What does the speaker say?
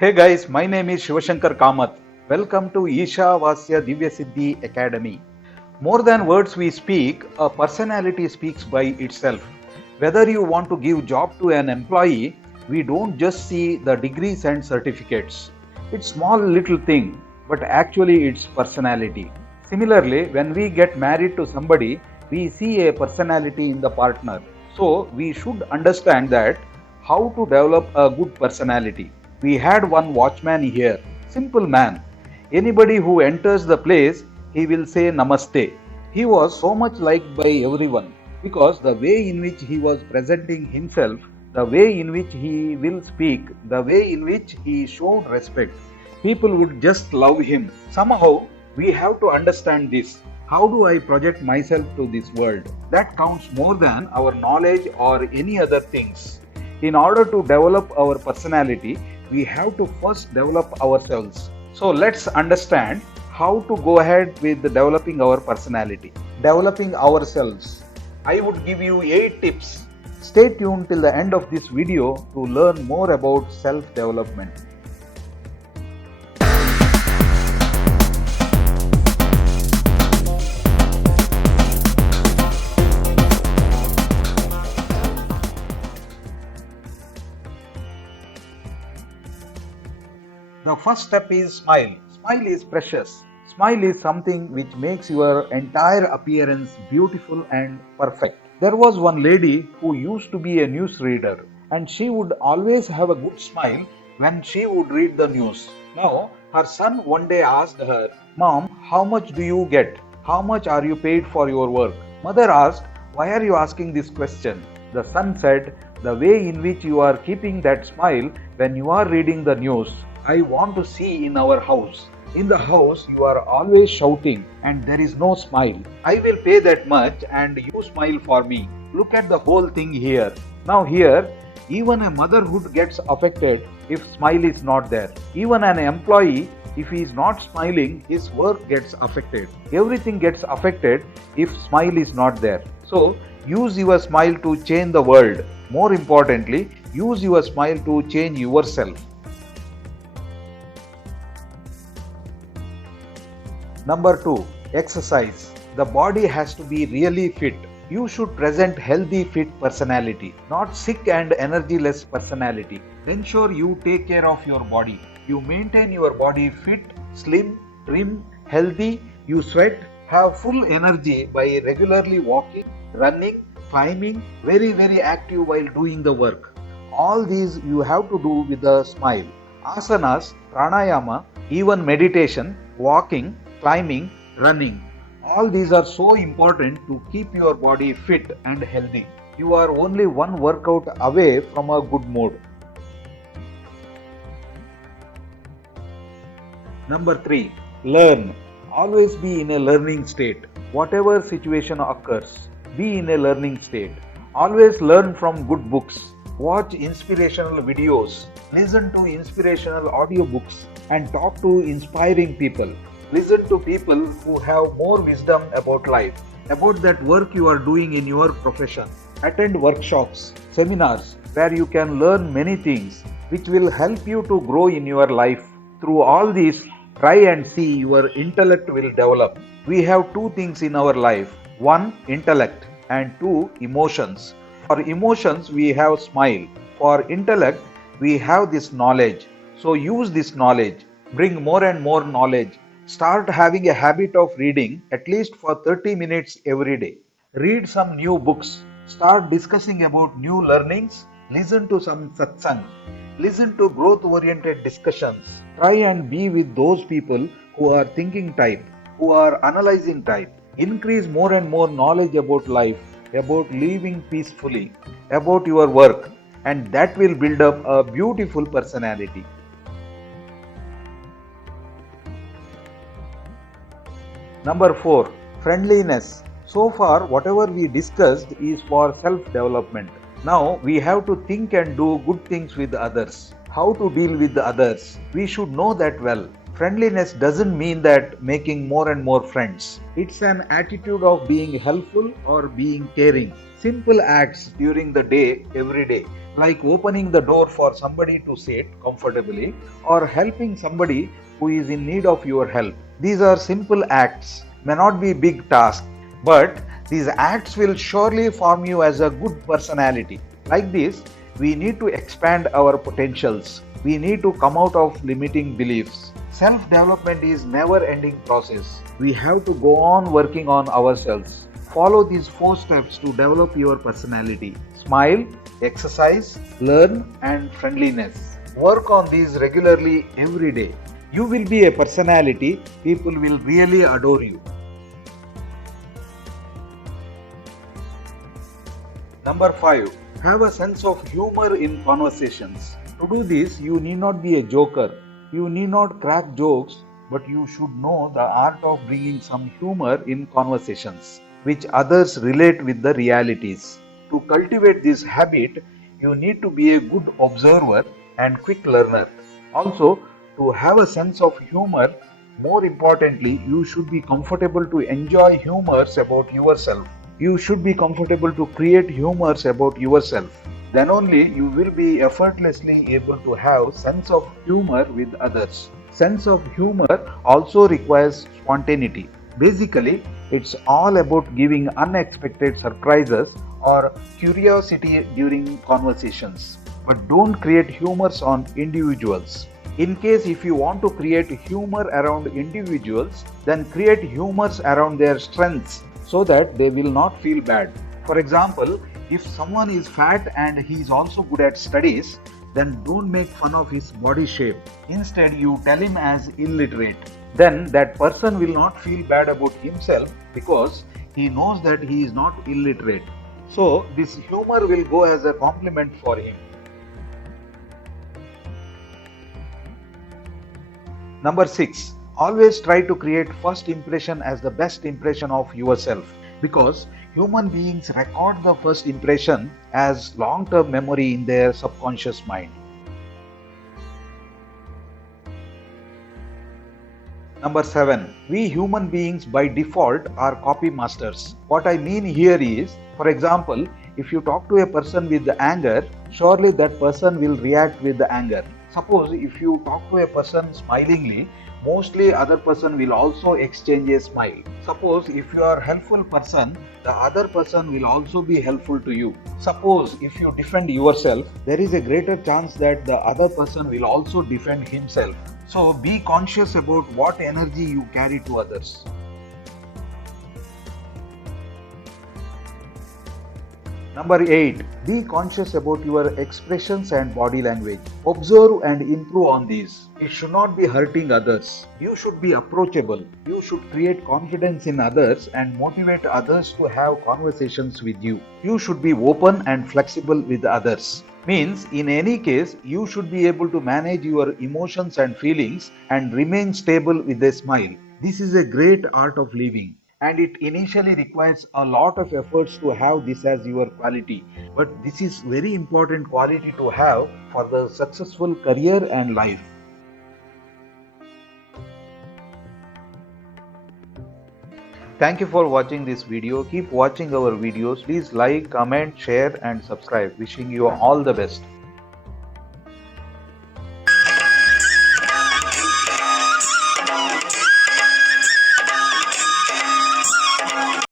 Hey guys, my name is Shivashankar Kamath. Welcome to Isha Vasya Divya Siddhi Academy. More than words we speak, a personality speaks by itself. Whether you want to give job to an employee, we don't just see the degrees and certificates. It's small little thing, but actually it's personality. Similarly, when we get married to somebody, we see a personality in the partner. So we should understand that how to develop a good personality. We had one watchman here, simple man. Anybody who enters the place, he will say Namaste. He was so much liked by everyone because the way in which he was presenting himself, the way in which he will speak, the way in which he showed respect, people would just love him. Somehow, we have to understand this. How do I project myself to this world? That counts more than our knowledge or any other things. In order to develop our personality, we have to first develop ourselves. So let's understand how to go ahead with developing our personality. Developing ourselves. I would give you 8 tips. Stay tuned till the end of this video to learn more about self-development. The first step is smile. Smile is precious. Smile is something which makes your entire appearance beautiful and perfect. There was one lady who used to be a news reader, and she would always have a good smile when she would read the news. Now, her son one day asked her, "Mom, how much do you get? How much are you paid for your work?" Mother asked, "Why are you asking this question?" The son said, "The way in which you are keeping that smile when you are reading the news, I want to see in our house. In the house, you are always shouting and there is no smile. I will pay that much and you smile for me. Look at the whole thing here." Now, here, even a motherhood gets affected if smile is not there. Even an employee, if he is not smiling, his work gets affected. Everything gets affected if smile is not there. So, use your smile to change the world. More importantly, use your smile to change yourself. Number 2, exercise. The body has to be really fit. You should present healthy, fit personality, not sick and energyless personality. Ensure you take care of your body. You maintain your body fit, slim, trim, healthy. You sweat, have full energy by regularly walking, running, climbing, very active while doing the work. All these you have to do with a smile. Asanas, pranayama, even meditation, walking, climbing, running. All these are so important to keep your body fit and healthy. You are only one workout away from a good mood. Number 3, learn. Always be in a learning state. Whatever situation occurs, be in a learning state. Always learn from good books. Watch inspirational videos. Listen to inspirational audiobooks and talk to inspiring people. Listen to people who have more wisdom about life, about that work you are doing in your profession. Attend workshops, seminars where you can learn many things which will help you to grow in your life. Through all these, try and see your intellect will develop. We have 2 things in our life. 1, intellect, and 2, emotions. For emotions, we have smile. For intellect, we have this knowledge. So use this knowledge. Bring more and more knowledge. Start having a habit of reading at least for 30 minutes every day. Read some new books. Start discussing about new learnings. Listen to some satsang. Listen to growth oriented discussions. Try and be with those people who are thinking type, who are analyzing type. Increase more and more knowledge about life, about living peacefully, about your work, and that will build up a beautiful personality. Number 4, friendliness. So far, whatever we discussed is for self-development. Now, we have to think and do good things with others. How to deal with others? We should know that well. Friendliness doesn't mean that making more and more friends. It's an attitude of being helpful or being caring. Simple acts during the day, every day, like opening the door for somebody to sit comfortably or helping somebody who is in need of your help. These are simple acts, may not be big tasks, but these acts will surely form you as a good personality. Like this, we need to expand our potentials. We need to come out of limiting beliefs. Self-development is never-ending process. We have to go on working on ourselves. Follow these 4 steps to develop your personality. Smile, exercise, learn, and friendliness. Work on these regularly every day. You will be a personality people will really adore you. Number 5. Have a sense of humor in conversations. To do this, you need not be a joker. You need not crack jokes, but you should know the art of bringing some humor in conversations, which others relate with the realities. To cultivate this habit, you need to be a good observer and quick learner. Also, to have a sense of humor, more importantly, you should be comfortable to enjoy humors about yourself. You should be comfortable to create humors about yourself. Then only you will be effortlessly able to have sense of humor with others. Sense of humor also requires spontaneity. Basically, it's all about giving unexpected surprises or curiosity during conversations. But don't create humors on individuals. In case if you want to create humor around individuals, then create humors around their strengths so that they will not feel bad. For example, if someone is fat and he is also good at studies, then don't make fun of his body shape. Instead, you tell him as illiterate. Then that person will not feel bad about himself because he knows that he is not illiterate. So this humor will go as a compliment for him. Number 6. Always try to create first impression as the best impression of yourself, because human beings record the first impression as long-term memory in their subconscious mind. Number 7. We human beings by default are copy masters. What I mean here is, for example, if you talk to a person with anger, surely that person will react with the anger. Suppose if you talk to a person smilingly, mostly other person will also exchange a smile. Suppose if you are a helpful person, the other person will also be helpful to you. Suppose if you defend yourself, there is a greater chance that the other person will also defend himself. So be conscious about what energy you carry to others. Number 8. Be conscious about your expressions and body language. Observe and improve on these. It should not be hurting others. You should be approachable. You should create confidence in others and motivate others to have conversations with you. You should be open and flexible with others. Means in any case, you should be able to manage your emotions and feelings and remain stable with a smile. This is a great art of living. And it initially requires a lot of efforts to have this as your quality, but this is very important quality to have for the successful career and life. Thank you for watching this video. Keep watching our videos. Please like, comment, share and subscribe. Wishing you all the best.